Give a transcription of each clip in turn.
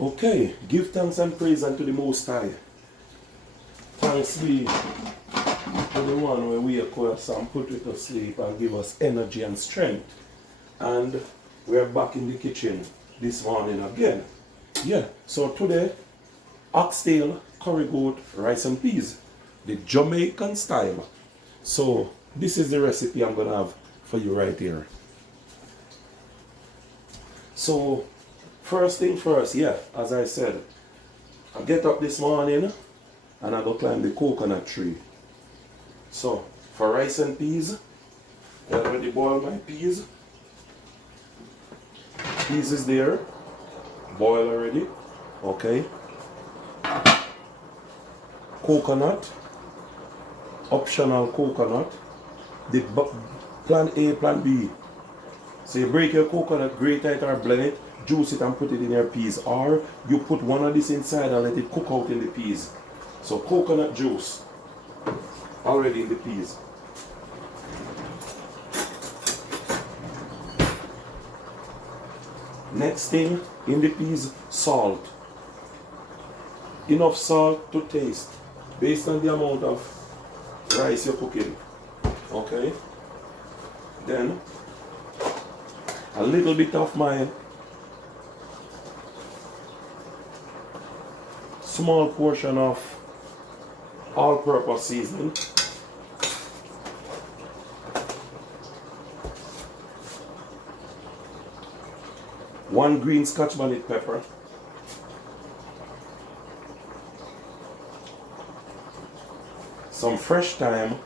Okay, give thanks and praise unto the Most High. Thanks be to the one who wake us and put us to sleep and give us energy and strength. And we're back in the kitchen this morning again. Yeah, so today, oxtail, curry goat, rice and peas. The Jamaican style. So this is the recipe I'm going to have for you right here. So first thing first, yeah, as I said, I get up this morning and I go climb the coconut tree. So for rice and peas, I already boiled my peas. Peas is there, boiled already, okay. Coconut, optional coconut, the plan A, plan B. So you break your coconut, grate it or blend it, juice it and put it in your peas, or you put one of this inside and let it cook out in the peas. So coconut juice already in the peas. Next thing in the peas, salt. Enough salt to taste based on the amount of rice you're cooking. Okay? Then a little bit of my small portion of all-purpose seasoning. One green Scotch bonnet pepper. Some fresh thyme.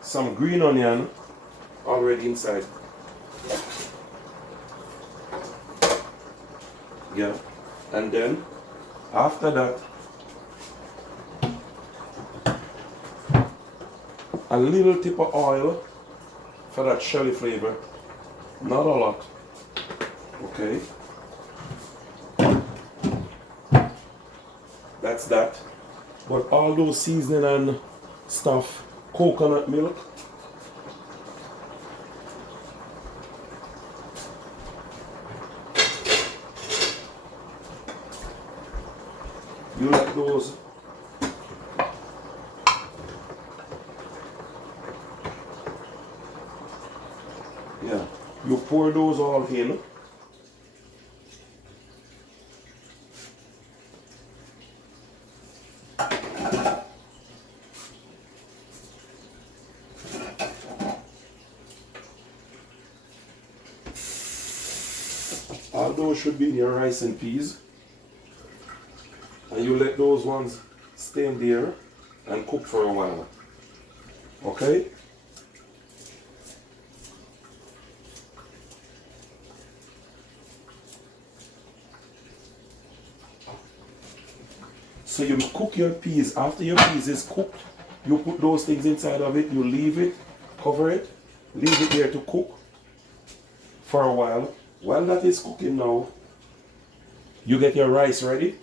Some green onion already inside. Yeah, and then after that, a little tip of oil for that shelly flavor. Not a lot. Okay. That's that. But all those seasoning and stuff, coconut milk, you let those you pour those all in. All those should be in your rice and peas. And you let those ones stay in there and cook for a while. Okay? So you cook your peas. After your peas is cooked, you put those things inside of it, you leave it, cover it, leave it there to cook for a while. While that is cooking now, you get your rice ready.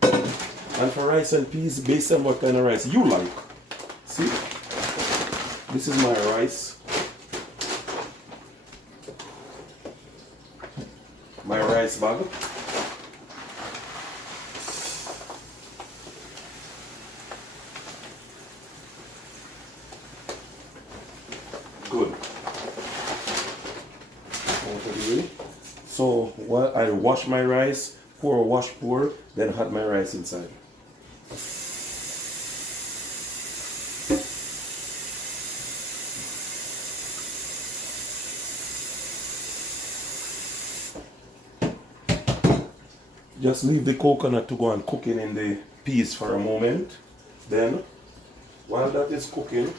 And for rice and peas, based on what kind of rice you like. See? This is my rice. My rice bag. Good. So while I wash my rice, pour, then add my rice inside. Just leave the coconut to go and cooking in the peas for a moment. Then, while that is cooking,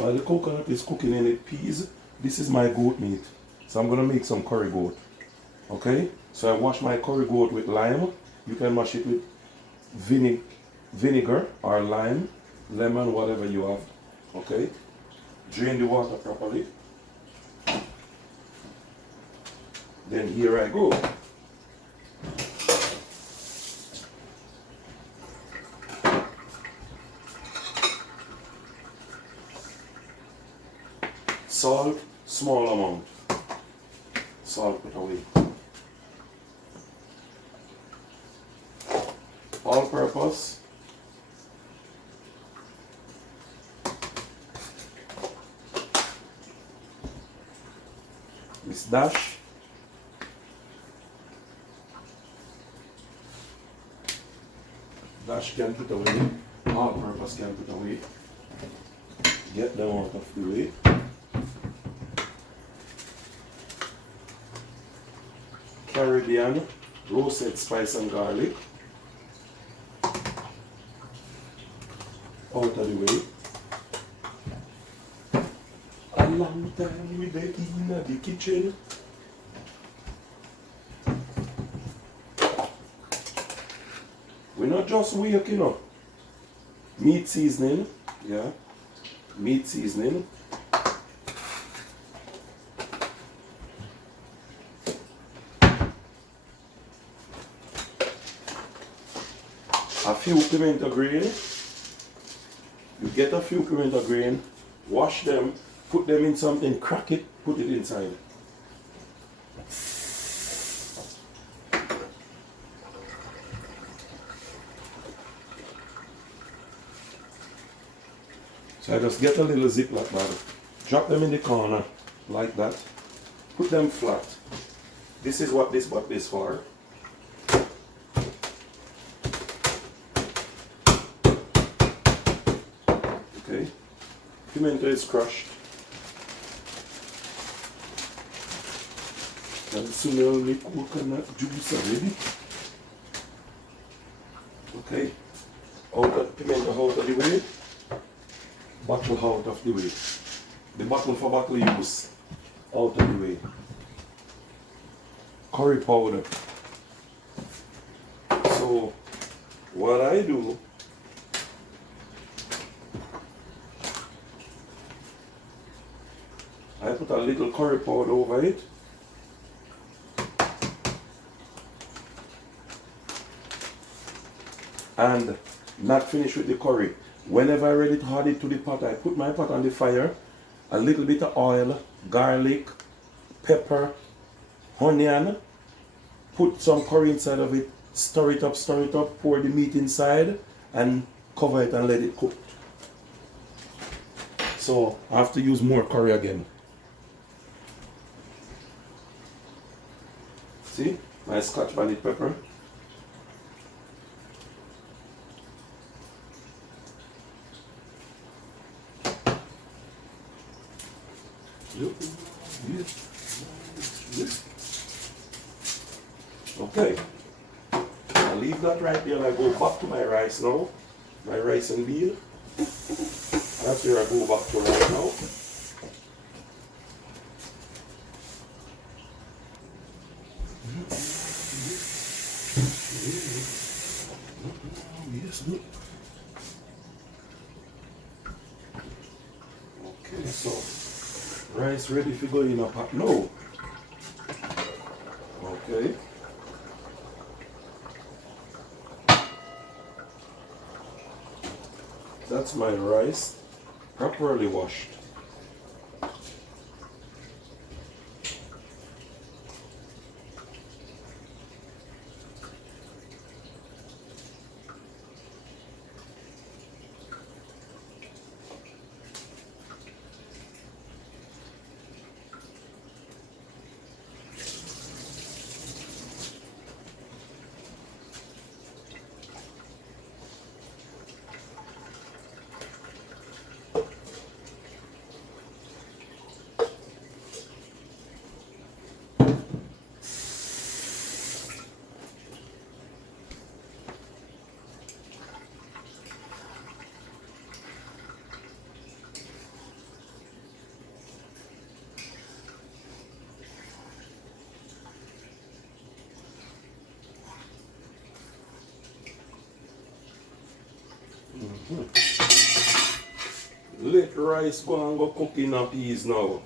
While the coconut is cooking in it peas, this is my goat meat. So I'm going to make some curry goat. Okay? So I wash my curry goat with lime. You can wash it with vinegar or lime, lemon, whatever you have. Okay? Drain the water properly. Then here I go. Salt, small amount. Salt, put away. All purpose. This dash. Dash can put away. All purpose can put away. Get them out of the way. Caribbean roasted spice and garlic. Out of the way. A long time we been in the kitchen. We're not just waking up. Meat seasoning, yeah. Meat seasoning. A few pimento grain. You get a few pimento grain, wash them, put them in something, crack it, put it inside. So I just get a little Ziploc bag, drop them in the corner like that, put them flat. This is what this bucket is for. Okay, pimento is crushed. And smell the coconut juice already. Okay, out of pimento out of the way, bottle out of the way. The bottle for bottle use out of the way. Curry powder. So what I do, I put a little curry powder over it. And not finish with the curry. Whenever I ready to add it to the pot, I put my pot on the fire, a little bit of oil, garlic, pepper, onion, put some curry inside of it, stir it up, pour the meat inside, and cover it and let it cook. So I have to use more curry again. See, my Scotch bonnet pepper. Okay, I leave that right there and I go back to my rice now. My rice and bean. That's where I go back to right now. Yes, look. Okay, so rice ready to go in a pot now. Okay. That's my rice, properly washed. rice go and go cook in a peas now.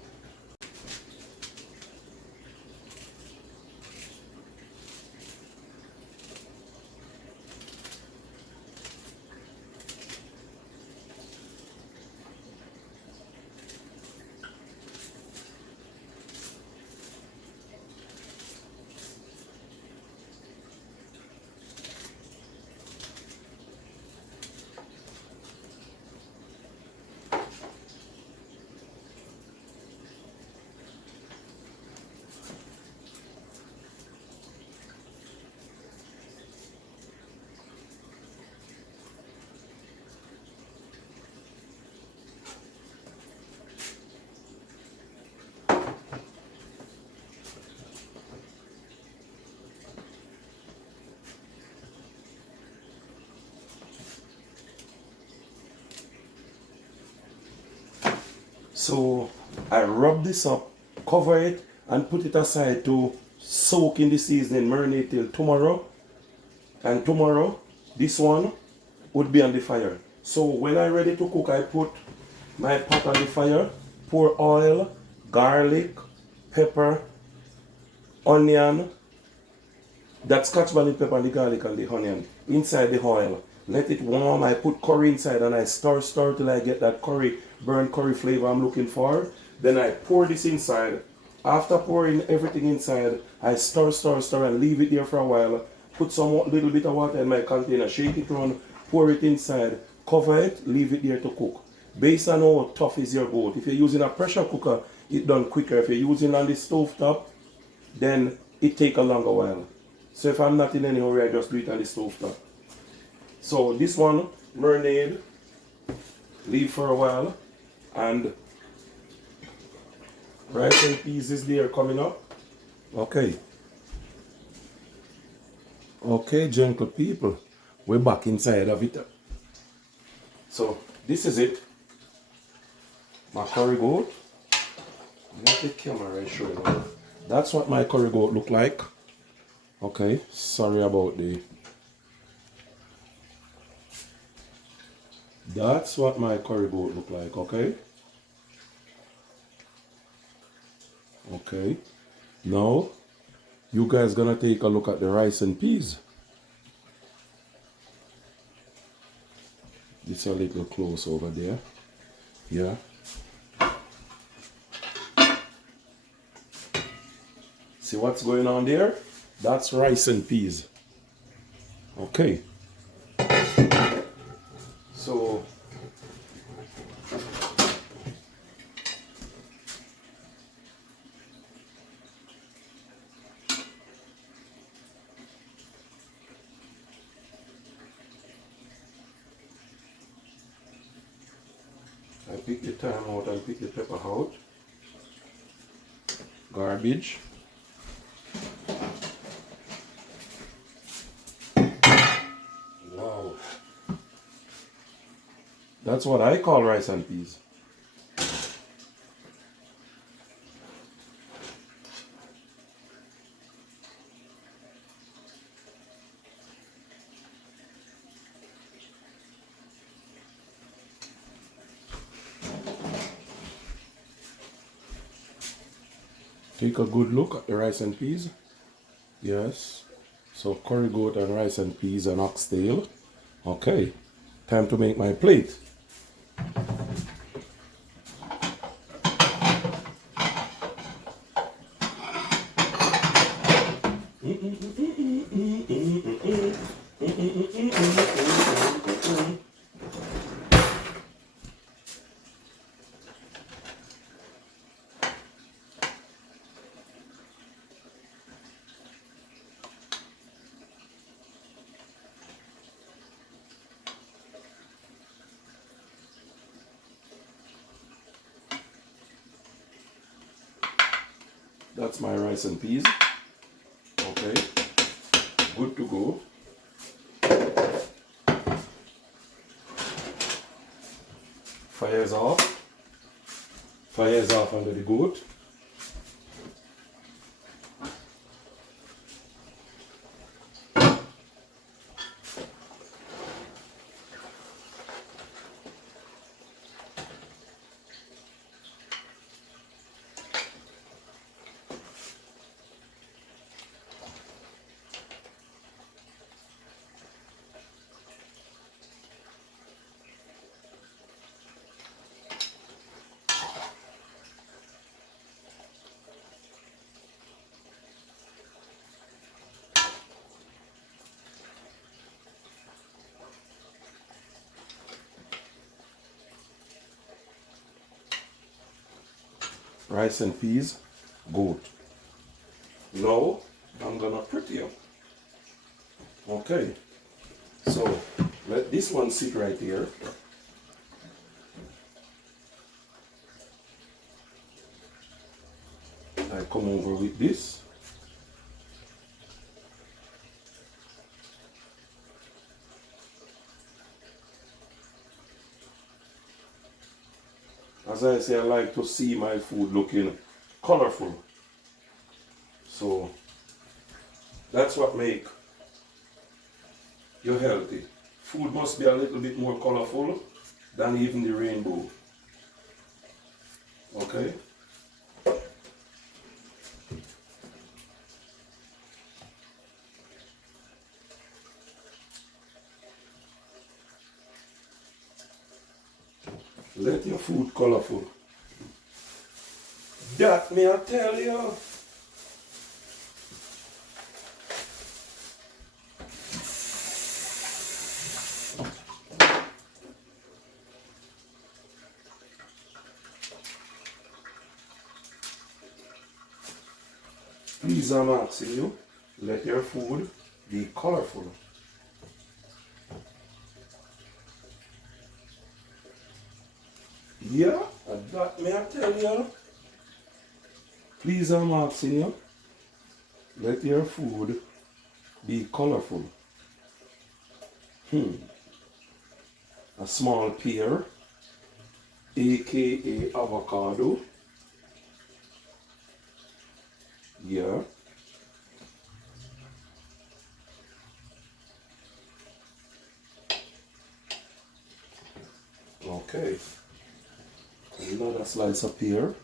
So I rub this up, cover it, and put it aside to soak in the seasoning, marinate till tomorrow. And tomorrow, this one would be on the fire. So when I'm ready to cook, I put my pot on the fire, pour oil, garlic, pepper, onion, that scotch bonnet pepper and the garlic and the onion inside the oil. Let it warm. I put curry inside and I stir till I get that curry, burnt curry flavor I'm looking for. Then I pour this inside. After pouring everything inside, I stir and leave it there for a while. Put some little bit of water in my container, shake it around, pour it inside, cover it, leave it there to cook. Based on how tough is your goat. If you're using a pressure cooker, it's done quicker. If you're using on the stove top, then it take a longer while. So if I'm not in any hurry, I just do it on the stove top. So this one, marinade, leave for a while, and rice and peas is there coming up. Okay. Okay, gentle people, we're back inside of it. So this is it. My curry goat. Let the camera show you. That's what my curry goat look like. Okay, sorry about the. That's what my curry goat look like, okay? Okay. Now, you guys gonna take a look at the rice and peas. It's a little close over there. Yeah. See what's going on there? That's rice and peas. Okay. So I pick the thyme out and pick the pepper out. Garbage. Wow. That's what I call rice and peas. Take a good look at the rice and peas. Yes. So curry goat and rice and peas and oxtail. Okay. Time to make my plate. That's my rice and peas. Okay, good to go. Fire is off. Fire is off under the goat. Rice and peas, good. Now I'm gonna pretty up. Okay, so let this one sit right here. I come over with this. As I say, I like to see my food looking colorful. So that's what make you healthy. Food must be a little bit more colorful than even the rainbow. Okay? Let your food colorful. That me I tell you. Please, I'm asking you, let your food be colorful. Yeah, that me I tell you. Please, I'm asking you, let your food be colorful. A small pear, aka avocado. Yeah. Okay. Another slice of pear.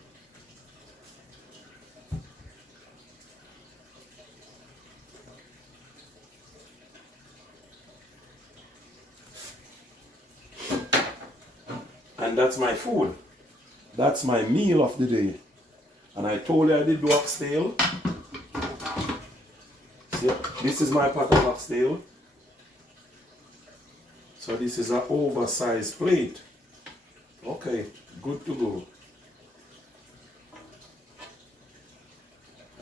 And that's my food. That's my meal of the day. And I told you I did do oxtail. See, this is my pot of oxtail. So this is an oversized plate. Okay, good to go.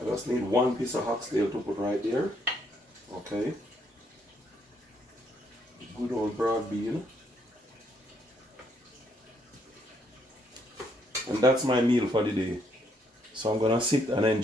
I just need one piece of oxtail to put right there. Okay. Good old broad bean. And that's my meal for the day. So I'm gonna sit and enjoy.